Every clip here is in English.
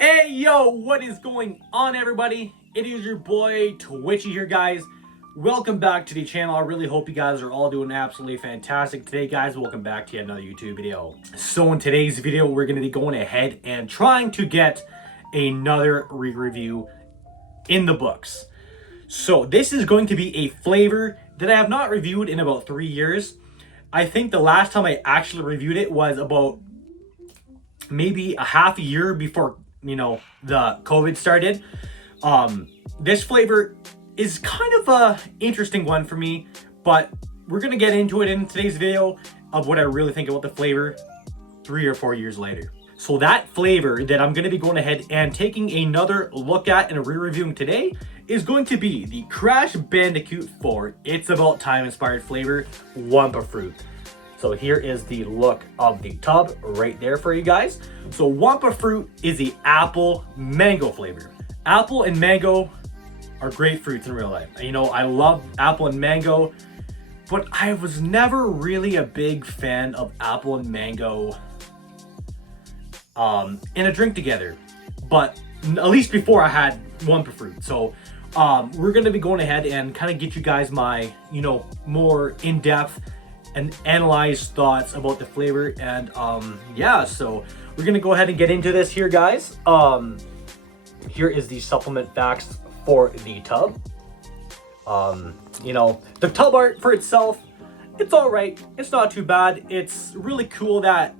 Hey yo, what is going on everybody? It is your boy Twitchy here guys. Welcome back to the channel. I really hope you guys are all doing absolutely fantastic today guys. Welcome back to yet another YouTube video. So in today's video we're going to be going ahead and trying to get another review in the books. So this is going to be a flavor that I have not reviewed in about 3 years. I think the last time I actually reviewed it was about maybe a half a year before the COVID started. This flavor is kind of a interesting one for me, but we're gonna get into it in today's video of what I really think about the flavor 3 or 4 years later. So that flavor that I'm gonna be going ahead and taking another look at and re-reviewing today is going to be the Crash Bandicoot 4 It's About Time inspired flavor, Wumpa Fruit. So here is the look of the tub right there for you guys. So Wumpa Fruit is the apple mango flavor. Apple and mango are great fruits in real life. You know, I love apple and mango, but I was never really a big fan of apple and mango in a drink together. But at least before I had Wumpa Fruit. So we're gonna be going ahead and kind of get you guys my, more in-depth and analyze thoughts about the flavor. And yeah, so we're gonna go ahead and get into this here guys. Here is the supplement facts for the tub. The tub art for itself, it's all right, it's not too bad. It's really cool that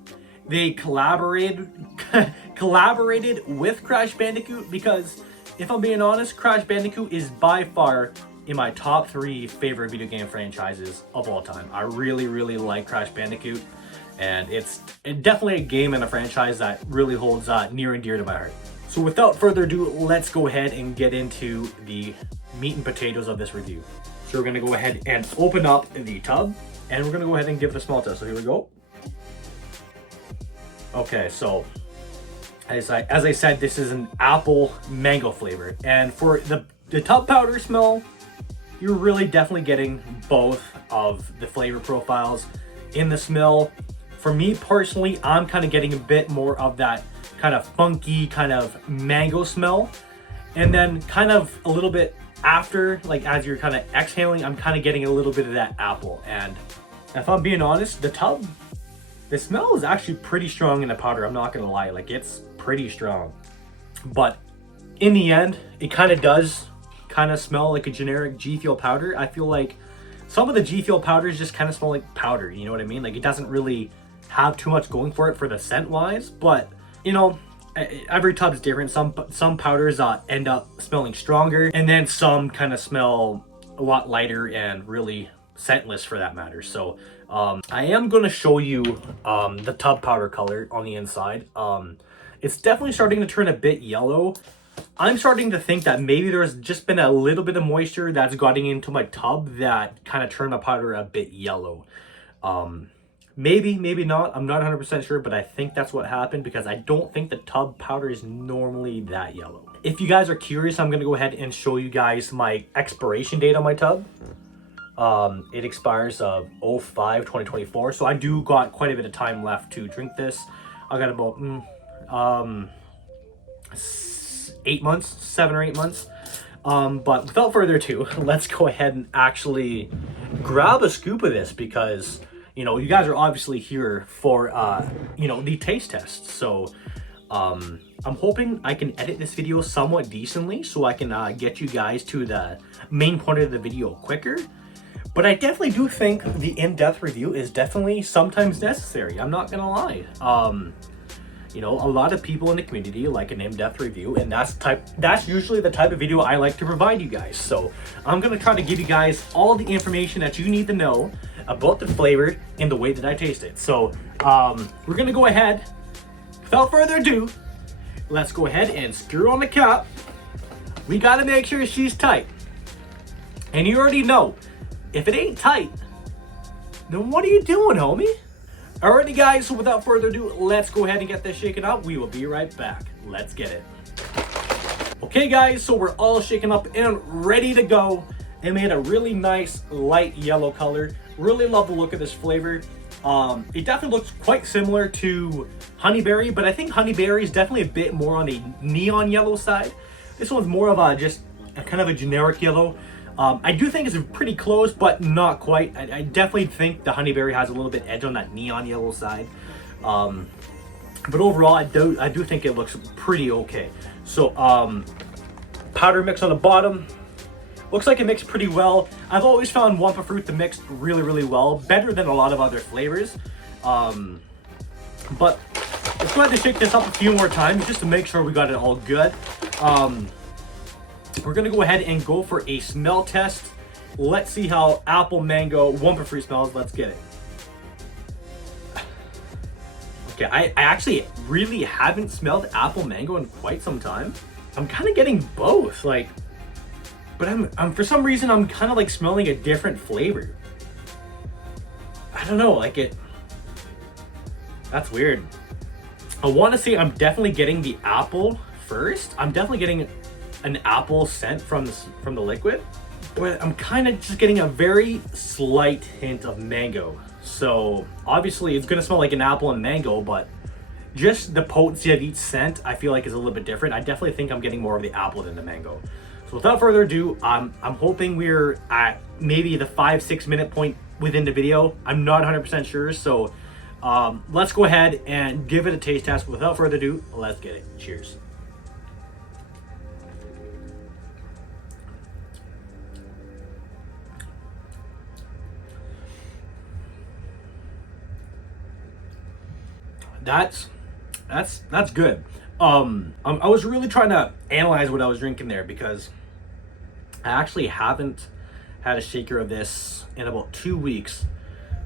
they collaborated with Crash Bandicoot, because if I'm being honest, Crash Bandicoot is by far in my top 3 favorite video game franchises of all time. I really like Crash Bandicoot, and it's definitely a game and a franchise that really holds near and dear to my heart. So without further ado, let's go ahead and get into the meat and potatoes of this review. So we're gonna go ahead and open up the tub, and we're gonna go ahead and give it a smell test. So here we go. Okay, so as I said, this is an apple mango flavor, and for the tub powder smell, you're really definitely getting both of the flavor profiles in the smell. For me personally, I'm kind of getting a bit more of that kind of funky kind of mango smell, and then kind of a little bit after, like as you're kind of exhaling, I'm kind of getting a little bit of that apple. And if I'm being honest, the smell is actually pretty strong in the powder. I'm not gonna lie, like it's pretty strong, but in the end it kind of does smell like a generic Gfuel powder. I feel like some of the Gfuel powders just kind of smell like powder, you know what I mean? Like it doesn't really have too much going for it for the scent wise, but every tub's different. Some powders end up smelling stronger, and then some kind of smell a lot lighter and really scentless for that matter. So I am going to show you the tub powder color on the inside. It's definitely starting to turn a bit yellow. I'm starting to think that maybe there's just been a little bit of moisture that's gotten into my tub that kind of turned the powder a bit yellow. Maybe not. I'm not 100% sure, but I think that's what happened, because I don't think the tub powder is normally that yellow. If you guys are curious, I'm going to go ahead and show you guys my expiration date on my tub. It expires of 05/2024, so I do got quite a bit of time left to drink this. I got about 8 months, 7 or 8 months. But without further ado, let's go ahead and actually grab a scoop of this, because you guys are obviously here for the taste test. So I'm hoping I can edit this video somewhat decently so I can get you guys to the main point of the video quicker. But I definitely do think the in-depth review is definitely sometimes necessary. I'm not gonna lie. A lot of people in the community like an in-depth review, and that's usually the type of video I like to provide you guys. So I'm gonna try to give you guys all the information that you need to know about the flavor in the way that I taste it. So we're gonna go ahead, without further ado, let's go ahead and screw on the cap. We gotta make sure she's tight. And you already know, if it ain't tight, then what are you doing, homie? Alrighty guys, so without further ado, let's go ahead and get this shaken up. We will be right back. Let's get it. Okay guys, so we're all shaken up and ready to go. It made a really nice light yellow color. Really love the look of this flavor. It definitely looks quite similar to Honeyberry, but I think Honeyberry is definitely a bit more on the neon yellow side. This one's more of a just a kind of a generic yellow. I do think it's pretty close, but not quite. I definitely think the Honeyberry has a little bit edge on that neon yellow side. But overall, I do think it looks pretty okay. So powder mix on the bottom. Looks like it mixed pretty well. I've always found Wumpa Fruit to mix really, really well. Better than a lot of other flavors. But let's go ahead and shake this up a few more times just to make sure we got it all good. We're going to go ahead and go for a smell test. Let's see how apple mango Wumpa Fruit smells. Let's get it. Okay, I actually really haven't smelled apple mango in quite some time. I'm kind of getting both, like, but I'm for some reason I'm kind of like smelling a different flavor. I don't know, like it. That's weird. I want to say I'm definitely getting the apple first. I'm definitely getting an apple scent from the liquid, but I'm kind of just getting a very slight hint of mango. So obviously it's gonna smell like an apple and mango, but just the potency of each scent I feel like is a little bit different. I definitely think I'm getting more of the apple than the mango. So without further ado, I'm hoping we're at maybe the 5-6 minute point within the video. I'm not 100% sure, so let's go ahead and give it a taste test. Without further ado, let's get it. Cheers. That's good. I was really trying to analyze what I was drinking there because I actually haven't had a shaker of this in about 2 weeks.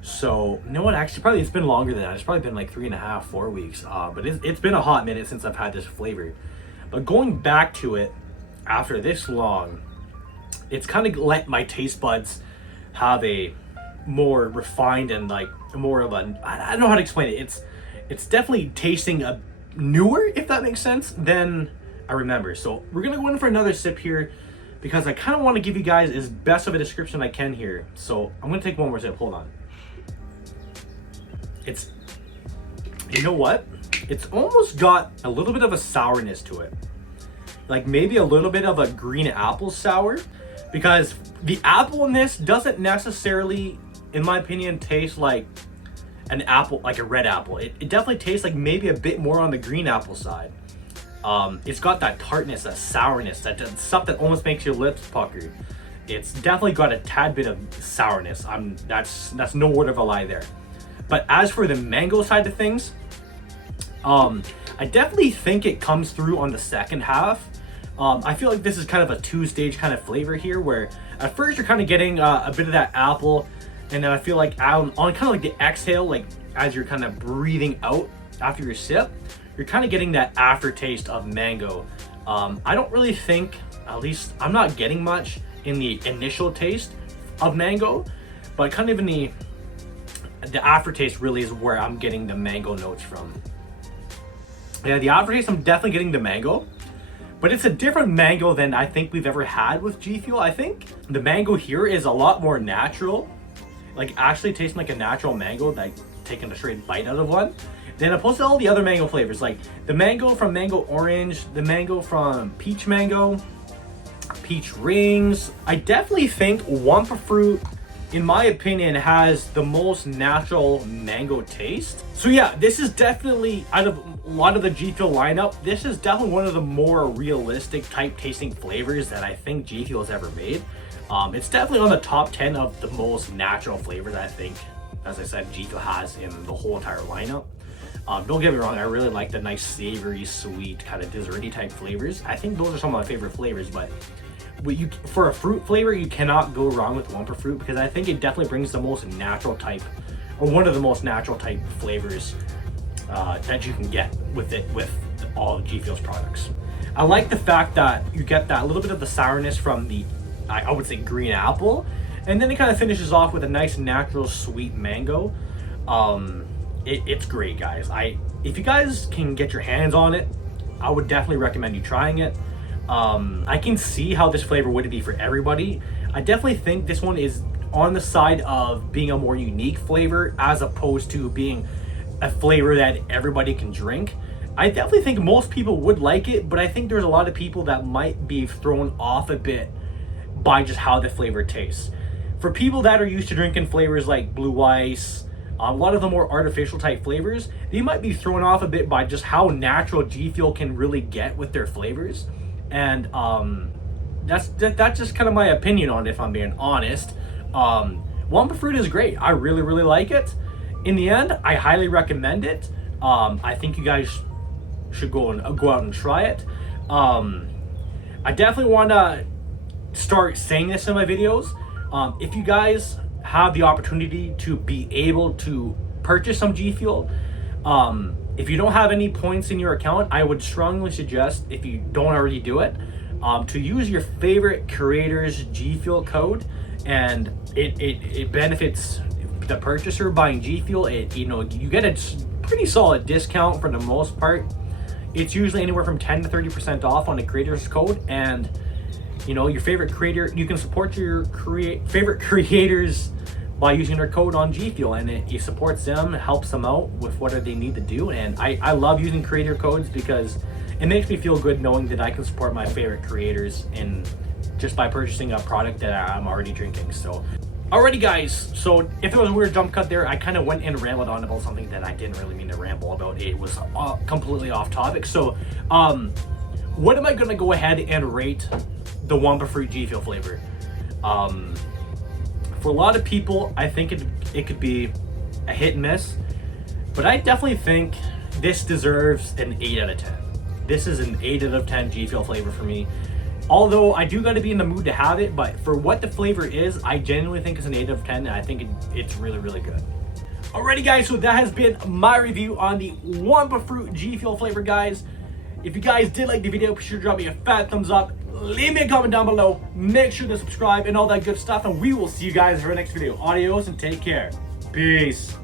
So you know what? Actually, probably it's been longer than that. It's probably been like 3.5, 4 weeks. But it's been a hot minute since I've had this flavor. But going back to it after this long, it's kind of let my taste buds have a more refined and like more of a, I don't know how to explain it. It's definitely tasting a newer, if that makes sense, than I remember. So we're gonna go in for another sip here because I kind of want to give you guys as best of a description I can here. So I'm gonna take one more sip. Hold on. It's, you know what? It's almost got a little bit of a sourness to it. Like maybe a little bit of a green apple sour, because the apple in this doesn't necessarily, in my opinion, taste like an apple, like a red apple. It definitely tastes like maybe a bit more on the green apple side. It's got that tartness, that sourness, that stuff that almost makes your lips pucker. It's definitely got a tad bit of sourness. That's no word of a lie there. But as for the mango side of things, I definitely think it comes through on the second half. I feel like this is kind of a two-stage kind of flavor here, where at first you're kind of getting a bit of that apple, and then I feel like on kind of like the exhale, like as you're kind of breathing out after your sip, you're kind of getting that aftertaste of mango. I don't really think, at least I'm not getting much in the initial taste of mango, but kind of in the aftertaste really is where I'm getting the mango notes from. Yeah, the aftertaste, I'm definitely getting the mango, but it's a different mango than I think we've ever had with G Fuel. I think the mango here is a lot more natural, like actually tasting like a natural mango, like taking a straight bite out of one, then opposed to all the other mango flavors, like the mango from mango orange, the mango from peach mango, peach rings. I definitely think Wumpa Fruit, in my opinion, has the most natural mango taste. So yeah, this is definitely, out of a lot of the G Fuel lineup, this is definitely one of the more realistic type tasting flavors that I think G Fuel has ever made. It's definitely on the top 10 of the most natural flavors I think, as I said, G Fuel has in the whole entire lineup. Don't get me wrong, I really like the nice savory, sweet, kind of desserty type flavors. I think those are some of my favorite flavors, but for a fruit flavor, you cannot go wrong with Wumpa Fruit, because I think it definitely brings the most natural type, or one of the most natural type flavors that you can get with all of G Fuel's products. I like the fact that you get that little bit of the sourness from the, I would say, green apple, and then it kind of finishes off with a nice natural sweet mango. It's great, guys. If you guys can get your hands on it, I would definitely recommend you trying it. I can see how this flavor would be for everybody. I definitely think this one is on the side of being a more unique flavor as opposed to being a flavor that everybody can drink. I definitely think most people would like it, but I think there's a lot of people that might be thrown off a bit by just how the flavor tastes. For people that are used to drinking flavors like blue ice, a lot of the more artificial type flavors, they might be thrown off a bit by just how natural G Fuel can really get with their flavors. And that's just kind of my opinion on it, if I'm being honest. Wumpa Fruit is great. I really, really like it. In the end, I highly recommend it. I think you guys should go out and try it. I definitely want to start saying this in my videos. If you guys have the opportunity to be able to purchase some G Fuel, if you don't have any points in your account, I would strongly suggest, if you don't already do it, to use your favorite creator's G Fuel code, and it benefits the purchaser buying G Fuel. You get a pretty solid discount for the most part. It's usually anywhere from 10 to 30% off on the creator's code, and your favorite creator, you can support your favorite creators by using their code on G Fuel, and it supports them, helps them out with whatever they need to do. And I love using creator codes because it makes me feel good knowing that I can support my favorite creators in just by purchasing a product that I'm already drinking. So alrighty guys, so if there was a weird jump cut there, I kind of went and rambled on about something that I didn't really mean to ramble about. It was completely off topic. So what am I gonna go ahead and rate the Wumpa Fruit G Fuel flavor? For a lot of people, I think it could be a hit and miss, but I definitely think this deserves an 8 out of 10. This is an 8 out of 10 G Fuel flavor for me. Although I do got to be in the mood to have it, but for what the flavor is, I genuinely think it's an 8 out of 10, and I think it's really, really good. Alrighty guys, so that has been my review on the Wumpa Fruit G Fuel flavor, guys. If you guys did like the video, be sure to drop me a fat thumbs up. Leave me a comment down below. Make sure to subscribe and all that good stuff. And we will see you guys for our next video. Adios and take care. Peace.